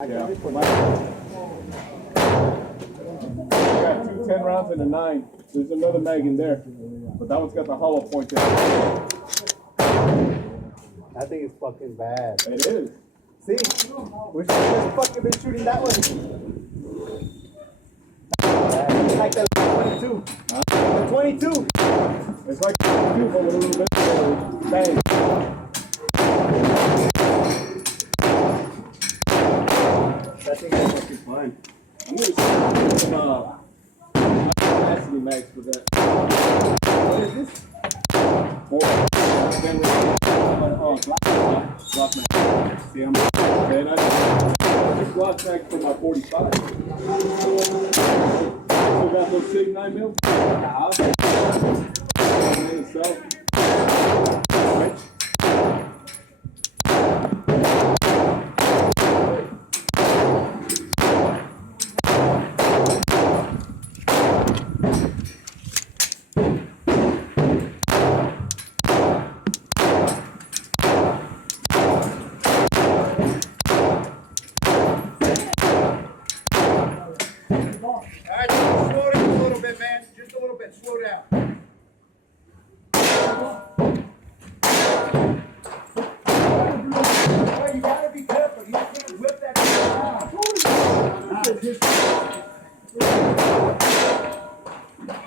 Yeah. I got two 10 rounds and a 9. There's another mag in there, but that one's got the hollow point there. I think it's fucking bad. It is. See? We should have just fucking been shooting that one. It's like the 22. The 22. It's like 22, but with a little bit of bang. That thing is fucking fun. I'm going to see some capacity mags for that. What is this? Glock mag. See, I'm and I just Glock mag for my 45. Still got those SIG 9mm? And itself. All right, just slow down a little bit, man. Just a little bit. Slow down.